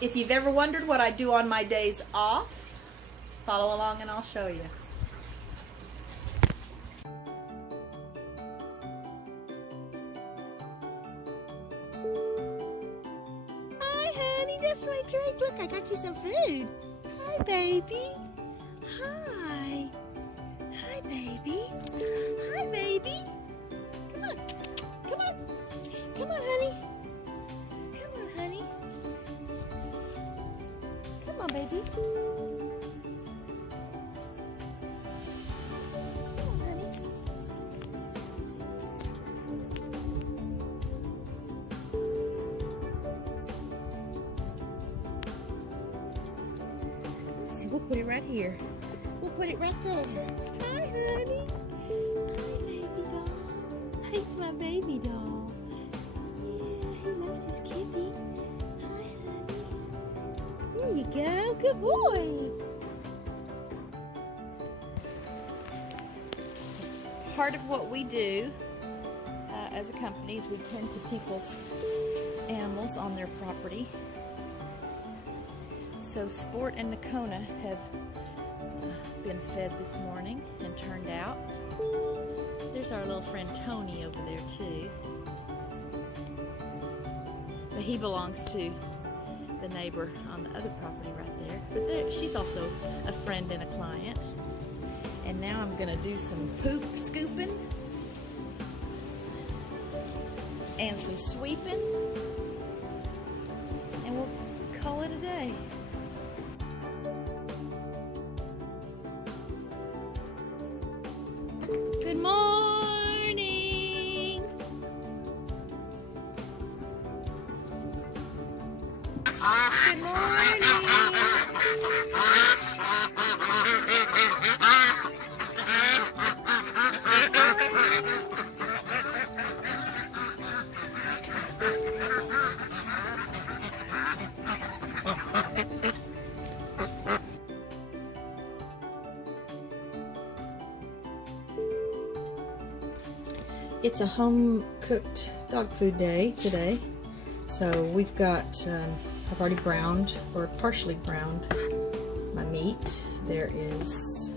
If you've ever wondered what I do on my days off, follow along and I'll show you. Hi, honey. That's my drink. Look, I got you some food. Hi, baby. Hi. Hi, baby. Hi, baby. Come on. Come on. Come on, honey. Come on, honey. Come on, baby. Come on, honey. Let's see, we'll put it right here. We'll put it right there. Hi, honey. Hi, baby doll. He's my baby doll. Yeah, he loves his kitty. Hi, honey. There you go. Good boy. Part of what we do as a company is we tend to people's animals on their property. So Sport and Nakona have been fed this morning and turned out. There's our little friend Tony over there too. But he belongs to the neighbor on the other property right there. But there, she's also a friend and a client. And now I'm gonna do some poop scooping and some sweeping, and we'll call it a day. Good morning. Good morning. It's a home-cooked dog food day today, so we've got, I've already browned, or partially browned, my meat. There is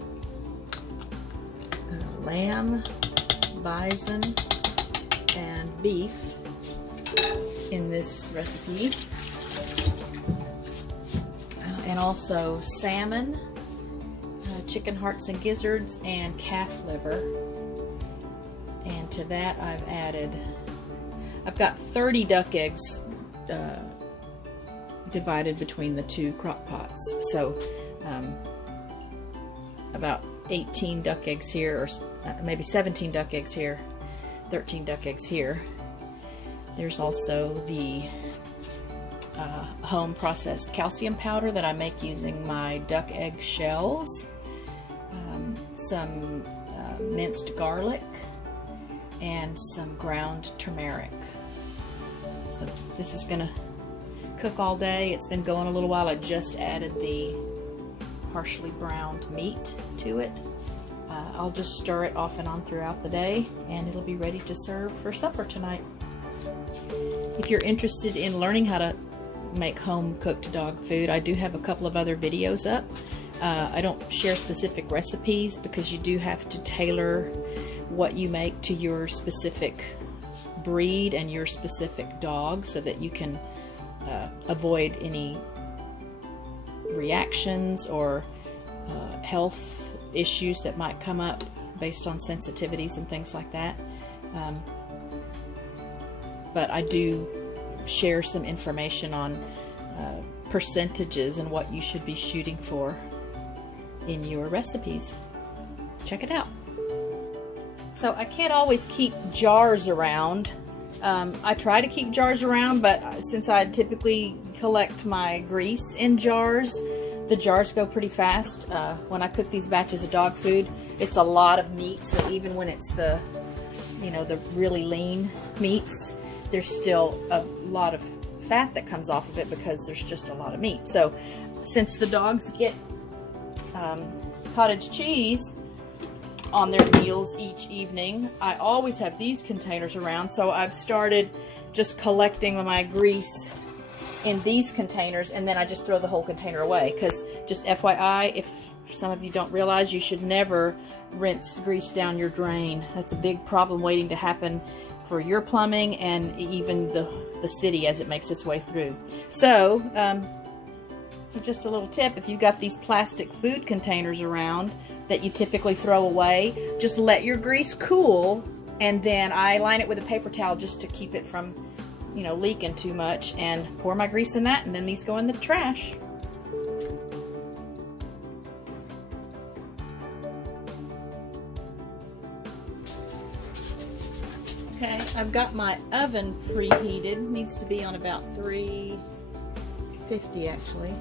lamb, bison, and beef in this recipe, and also salmon, chicken hearts and gizzards, and calf liver. And to that I've got 30 duck eggs divided between the two crock pots. So about 18 duck eggs here, or maybe 17 duck eggs here, 13 duck eggs here. There's also the home processed calcium powder that I make using my duck egg shells, some minced garlic, and some ground turmeric. So this is gonna cook all day. It's been going a little while. I just added the partially browned meat to it. I'll just stir it off and on throughout the day, and it'll be ready to serve for supper tonight. If you're interested in learning how to make home-cooked dog food, I do have a couple of other videos up. I don't share specific recipes because you do have to tailor what you make to your specific breed and your specific dog so that you can avoid any reactions or health issues that might come up based on sensitivities and things like that. But I do share some information on percentages and what you should be shooting for in your recipes. Check it out. So I can't always keep jars around. I try to keep jars around, but since I typically collect my grease in jars, the jars go pretty fast. When I cook these batches of dog food, it's a lot of meat, so even when it's the, you know, the really lean meats, there's still a lot of fat that comes off of it because there's just a lot of meat. So since the dogs get cottage cheese on their meals each evening, I always have these containers around, so I've started just collecting my grease in these containers, and then I just throw the whole container away. Because just FYI, if some of you don't realize, you should never rinse grease down your drain. That's a big problem waiting to happen for your plumbing and even the city as it makes its way through. So just a little tip, if you've got these plastic food containers around that you typically throw away, just let your grease cool, and then I line it with a paper towel just to keep it from, you know, leaking too much, and pour my grease in that, and then these go in the trash. Okay, I've got my oven preheated. Needs to be on about 350 actually.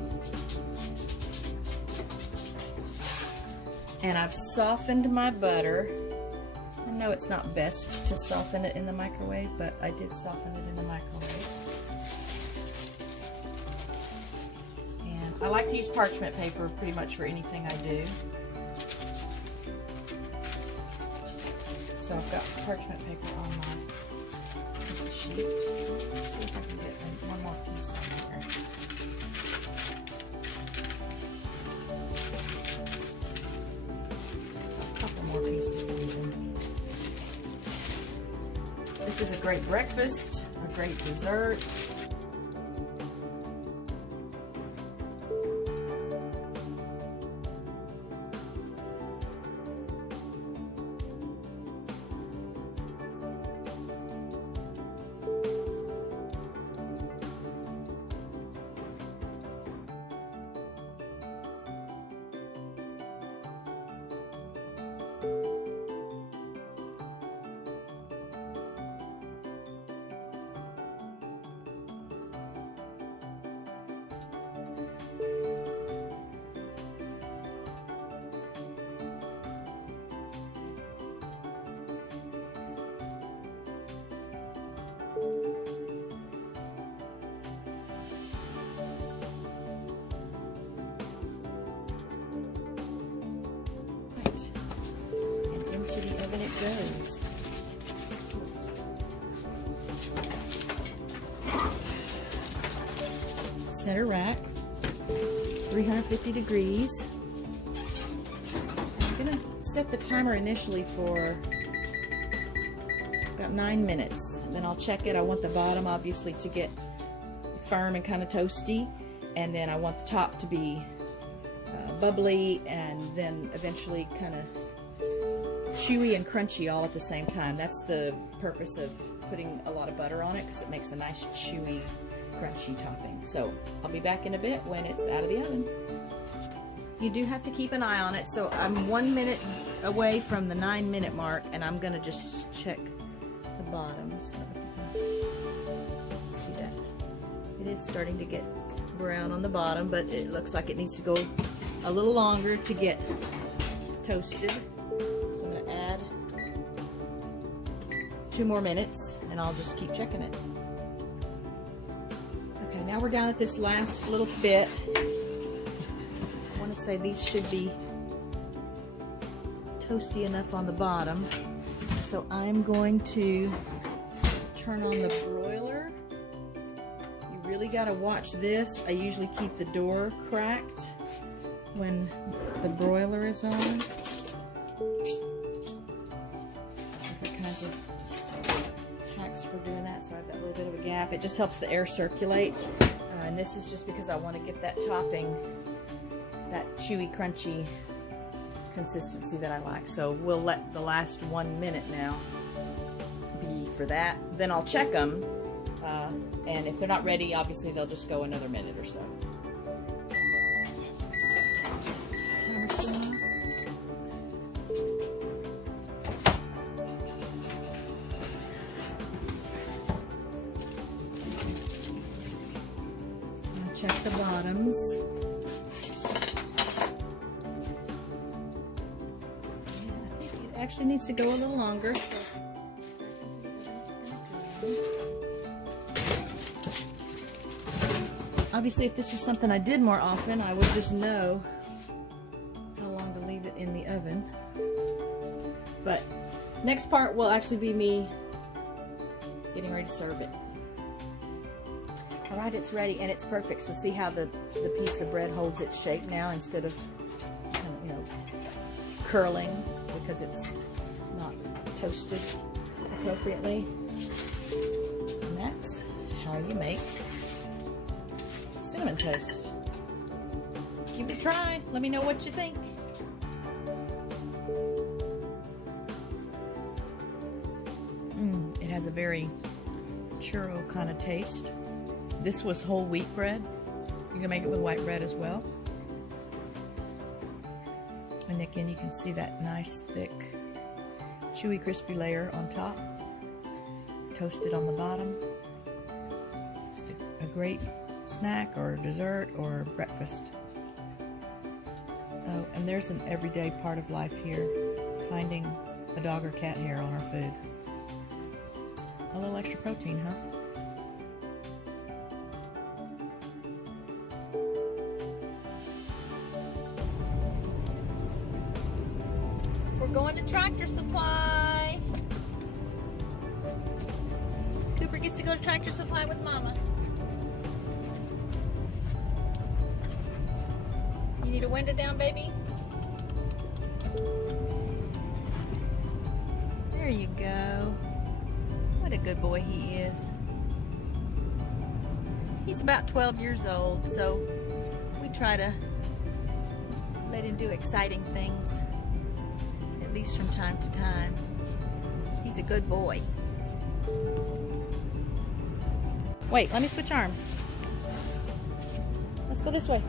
And I've softened my butter. I know it's not best to soften it in the microwave, but I did soften it in the microwave. And I like to use parchment paper pretty much for anything I do. So I've got parchment paper on my sheet. Let's see if I can get one more piece on here. A couple more pieces even. This is a great breakfast, a great dessert. To the oven it goes. Center rack, 350 degrees. I'm gonna set the timer initially for about 9 minutes. Then I'll check it. I want the bottom obviously to get firm and kind of toasty, and then I want the top to be bubbly, and then eventually kind of chewy and crunchy all at the same time. That's the purpose of putting a lot of butter on it, because it makes a nice chewy, crunchy topping. So I'll be back in a bit when it's out of the oven. You do have to keep an eye on it. So I'm 1 minute away from the 9-minute mark, and I'm gonna just check the bottom. So see that it is starting to get brown on the bottom, but it looks like it needs to go a little longer to get toasted. 2 more minutes, and I'll just keep checking it. Okay, now we're down at this last little bit. I want to say these should be toasty enough on the bottom. So I'm going to turn on the broiler. You really got to watch this. I usually keep the door cracked when the broiler is on. For doing that, so I have that little bit of a gap. It just helps the air circulate, and this is just because I want to get that topping, that chewy, crunchy consistency that I like. So we'll let the last 1 minute now be for that. Then I'll check them, and if they're not ready, obviously they'll just go another minute or so. Timer's still on. Check the bottoms. Yeah, I think it actually needs to go a little longer. Obviously, if this is something I did more often, I would just know how long to leave it in the oven. But next part will actually be me getting ready to serve it. All right, it's ready, and it's perfect. So see how the piece of bread holds its shape now instead of, you know, curling because it's not toasted appropriately. And that's how you make cinnamon toast. Give it a try. Let me know what you think. It has a very churro kind of taste. This was whole wheat bread. You can make it with white bread as well. And again, you can see that nice, thick, chewy, crispy layer on top. Toasted on the bottom. Just a great snack or dessert or breakfast. Oh, and there's an everyday part of life here. Finding a dog or cat hair on our food. A little extra protein, huh? We're going to Tractor Supply. Cooper gets to go to Tractor Supply with Mama. You need a window down, baby? There you go. What a good boy he is. He's about 12 years old, so we try to let him do exciting things, at least from time to time. He's a good boy. Wait, let me switch arms. Let's go this way.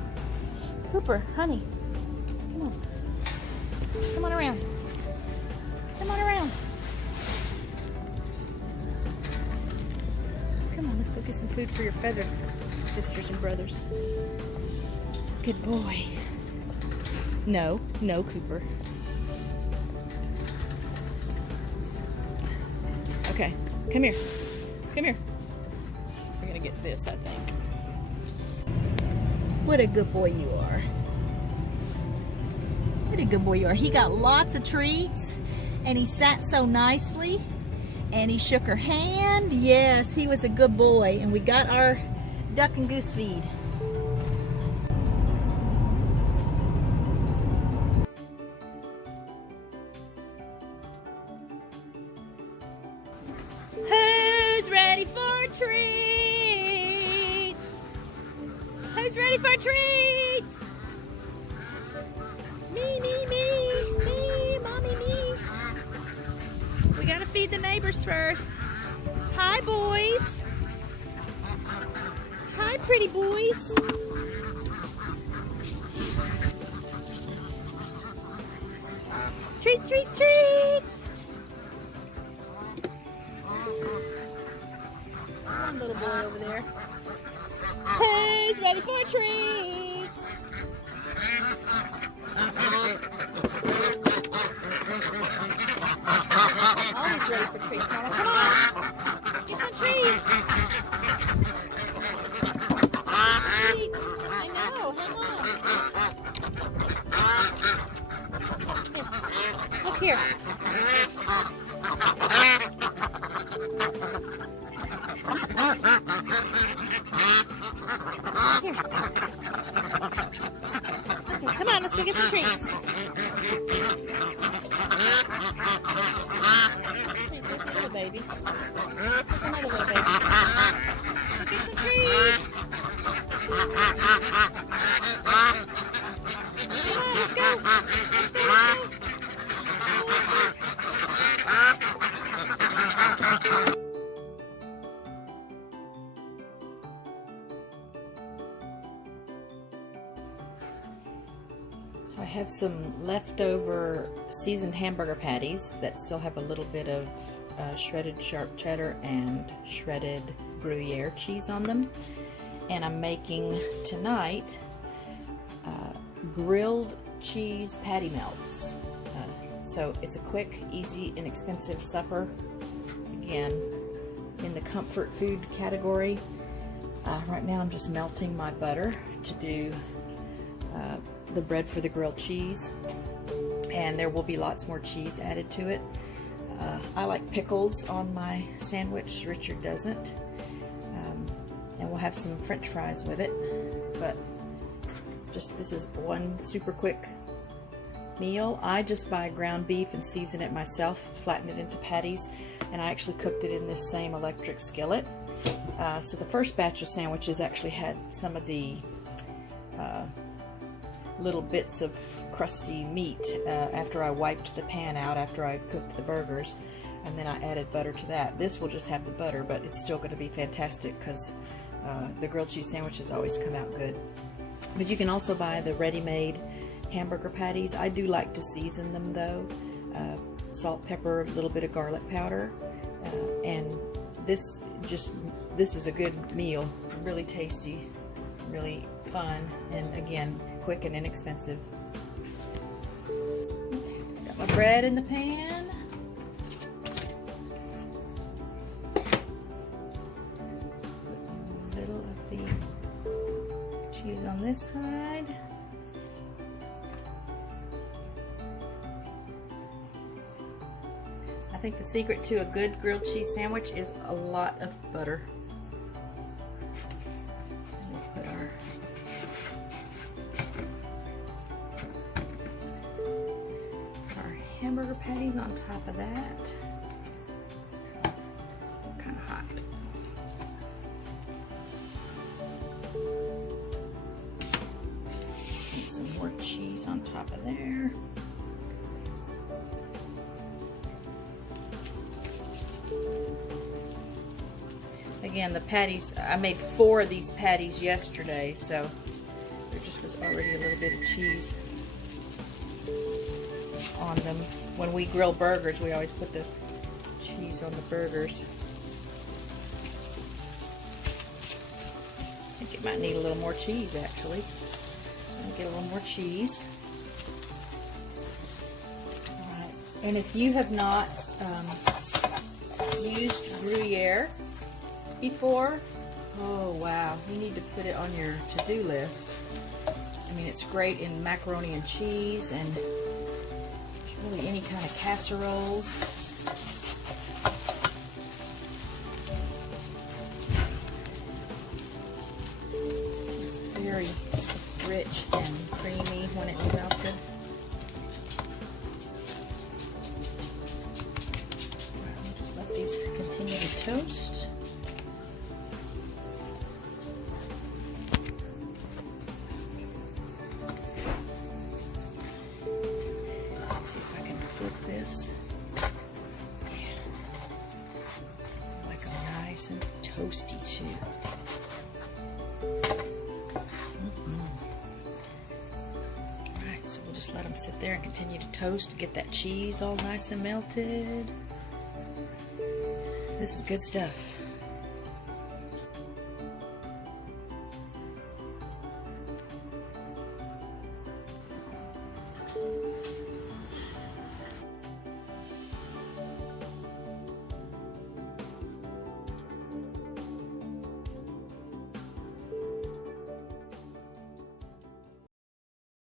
Cooper, honey, come on. Come on around. Come on around. Come on, let's go get some food for your feathered sisters and brothers. Good boy. No, no, Cooper. Okay, come here. Come here. We're gonna get this, I think. What a good boy you are. What a good boy you are. He got lots of treats, and he sat so nicely, and he shook her hand. Yes, he was a good boy, and we got our duck and goose feed. Who's ready for treats? Who's ready for treats? Me, me, me, me, mommy, me. We gotta feed the neighbors first. Hi, boys. Hi, pretty boys. Treats, treats, treats. One little boy over there. Who's ready for treats? Always ready for treats, Mama. Come on. Let's get some treats. Treats. I know. Hang on. Look here. Here. Okay, come on, let's go get some treats. Treats, there's another baby. There's another little baby. Let's get some treats. Come on, let's go. Let's go, let's go. So I have some leftover seasoned hamburger patties that still have a little bit of shredded sharp cheddar and shredded Gruyere cheese on them. And I'm making tonight grilled cheese patty melts. So it's a quick, easy, inexpensive supper. Again, in the comfort food category. Right now I'm just melting my butter to do the bread for the grilled cheese, and there will be lots more cheese added to it. I like pickles on my sandwich. Richard doesn't. And we'll have some French fries with it, but just this is one super quick meal. I just buy ground beef and season it myself, flatten it into patties, and I actually cooked it in this same electric skillet. So the first batch of sandwiches actually had some of the little bits of crusty meat after I wiped the pan out after I cooked the burgers, and then I added butter to that. This will just have the butter, but it's still going to be fantastic because the grilled cheese sandwiches always come out good. But you can also buy the ready-made hamburger patties. I do like to season them though. Salt, pepper, a little bit of garlic powder, and this is a good meal. Really tasty, really fun, and again, quick and inexpensive. Got my bread in the pan. Put a little of the cheese on this side. I think the secret to a good grilled cheese sandwich is a lot of butter. We'll put our hamburger patties on top of that. Kind of hot. And some more cheese on top of there. Again, the patties, I made 4 of these patties yesterday, so there just was already a little bit of cheese on them. When we grill burgers, we always put the cheese on the burgers. I think it might need a little more cheese, actually. I'll get a little more cheese. Alright, and if you have not used Gruyere before, oh wow, you need to put it on your to-do list. I mean, it's great in macaroni and cheese and really any kind of casseroles. It's very rich and creamy when it's melted. We'll just let these continue to toast. This. Yeah. I like them nice and toasty too. Alright, so we'll just let them sit there and continue to toast to get that cheese all nice and melted. This is good stuff.